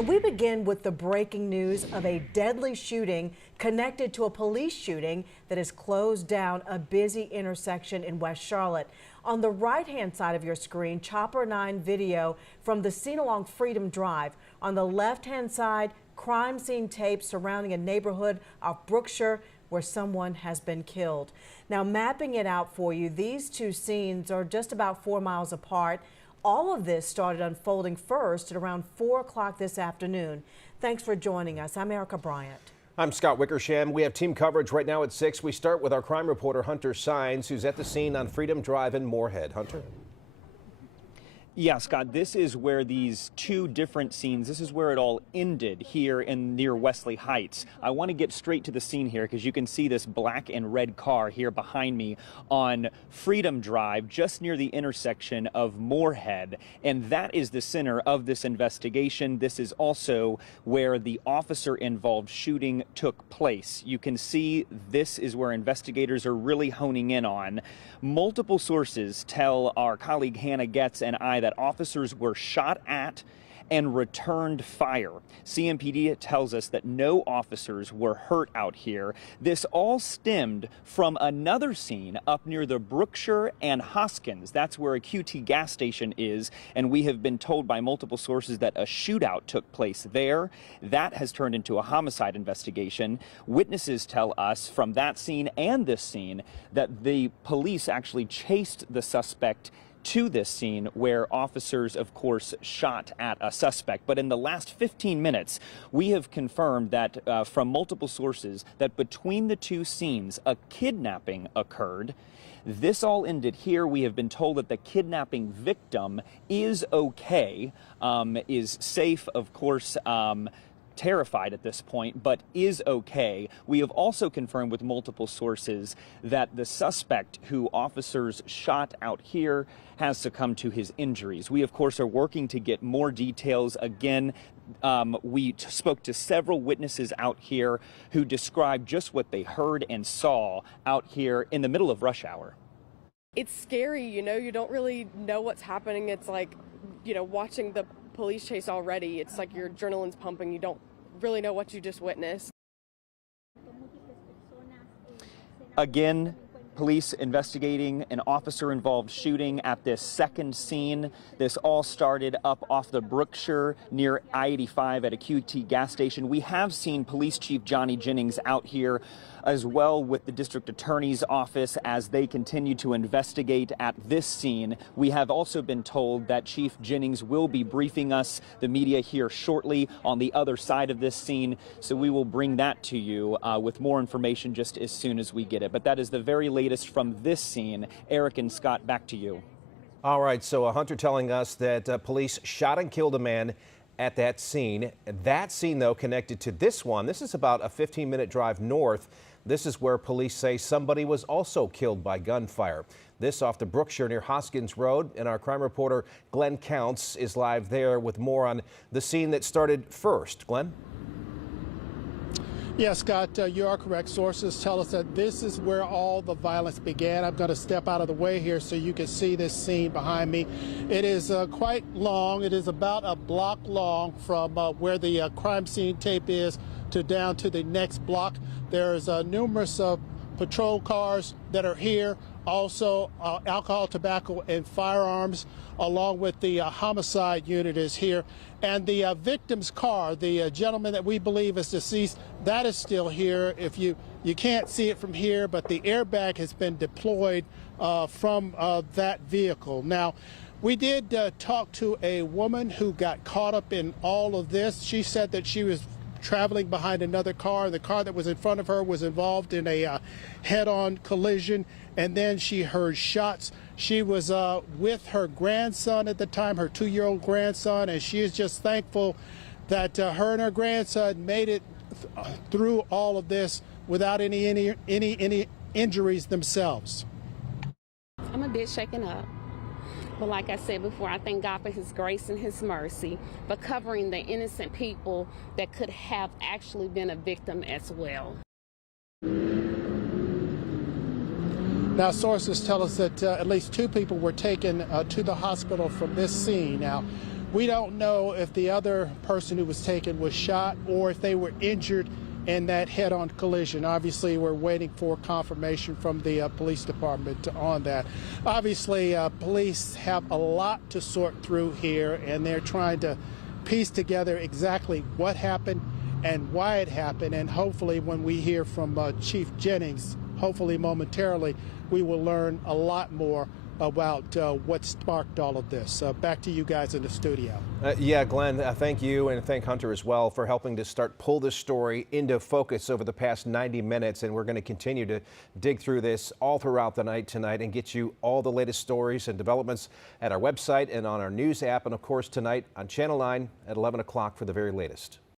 And we begin with the breaking news of a deadly shooting connected to a police shooting that has closed down a busy intersection in West Charlotte. On the right-hand side of your screen, Chopper 9 video from the scene along Freedom Drive. On the left-hand side, crime scene tape surrounding a neighborhood of Brookshire where someone has been killed. Now, mapping it out for you, these two scenes are just about 4 miles apart. All of this started unfolding first at around 4 o'clock this afternoon. Thanks for joining us. I'm Erica Bryant. I'm Scott Wickersham. We have team coverage right now at 6. We start with our crime reporter, Hunter Sines, who's at the scene on Freedom Drive in Moorhead. Hunter? Yeah, Scott, this is where these two different scenes, this is where it all ended here near Wesley Heights. I want to get straight to the scene here because you can see this black and red car here behind me on Freedom Drive, just near the intersection of Moorhead. And that is the center of this investigation. This is also where the officer-involved shooting took place. You can see this is where investigators are really honing in on. Multiple sources tell our colleague Hannah Getz and I that officers were shot at and returned fire. CMPD tells us that no officers were hurt out here. This all stemmed from another scene up near the Brookshire and Hoskins. That's where a QT gas station is, and we have been told by multiple sources that a shootout took place there. That has turned into a homicide investigation. Witnesses tell us from that scene and this scene that the police actually chased the suspect to this scene where officers, of course, shot at a suspect. But in the last 15 minutes, we have confirmed that from multiple sources that between the two scenes, a kidnapping occurred. This all ended here. We have been told that the kidnapping victim is okay, is safe, of course, terrified at this point, but is okay. We have also confirmed with multiple sources that the suspect who officers shot out here has succumbed to his injuries. We, of course, are working to get more details. Again, we spoke to several witnesses out here who described just what they heard and saw out here in the middle of rush hour. It's scary, you know, you don't really know what's happening. It's like, you know, watching the police chase already. It's like your adrenaline's pumping. You don't really know what you just witnessed. Again, police investigating an officer-involved shooting at this second scene. This all started up off the Brookshire near I-85 at a QT gas station. We have seen Police Chief Johnny Jennings out here as well with the district attorney's office as they continue to investigate at this scene. We have also been told that Chief Jennings will be briefing us, the media, here shortly on the other side of this scene. So we will bring that to you with more information just as soon as we get it. But that is the very latest from this scene. Eric and Scott, back to you. All right, so Hunter telling us that police shot and killed a man at that scene. That scene, though, connected to this one. This is about a 15-minute drive north. This is where police say somebody was also killed by gunfire. This off the Brookshire near Hoskins Road, and our crime reporter Glenn Counts is live there with more on the scene that started first. Glenn? Yeah, Scott, you are correct. Sources tell us that this is where all the violence began. I'm going to step out of the way here so you can see this scene behind me. It is quite long. It is about a block long from where the crime scene tape is to down to the next block. There's numerous patrol cars that are here. Also, alcohol, tobacco, and firearms, along with the homicide unit is here. And the victim's car, the gentleman that we believe is deceased, that is still here. If you can't see it from here, but the airbag has been deployed from that vehicle. Now, we did talk to a woman who got caught up in all of this. She said that she was traveling behind another car. The car that was in front of her was involved in a head-on collision, and then she heard shots. She was with her grandson at the time, her 2-year-old grandson, and she is just thankful that her and her grandson made it through all of this without any injuries themselves. I'm a bit shaken up. But like I said before, I thank God for his grace and his mercy, for covering the innocent people that could have actually been a victim as well. Now, sources tell us that at least 2 people were taken to the hospital from this scene. Now, We don't know if the other person who was taken was shot or if they were injured in that head-on collision. Obviously, we're waiting for confirmation from the police department on that. Obviously, police have a lot to sort through here, and they're trying to piece together exactly what happened and why it happened. And hopefully, when we hear from Chief Jennings, hopefully momentarily, we will learn a lot more about what sparked all of this. Back to you guys in the studio. Yeah, Glenn, thank you, and thank Hunter as well for helping to pull this story into focus over the past 90 minutes. And we're going to continue to dig through this all throughout the night tonight and get you all the latest stories and developments at our website and on our news app. And of course, tonight on Channel 9 at 11 o'clock for the very latest.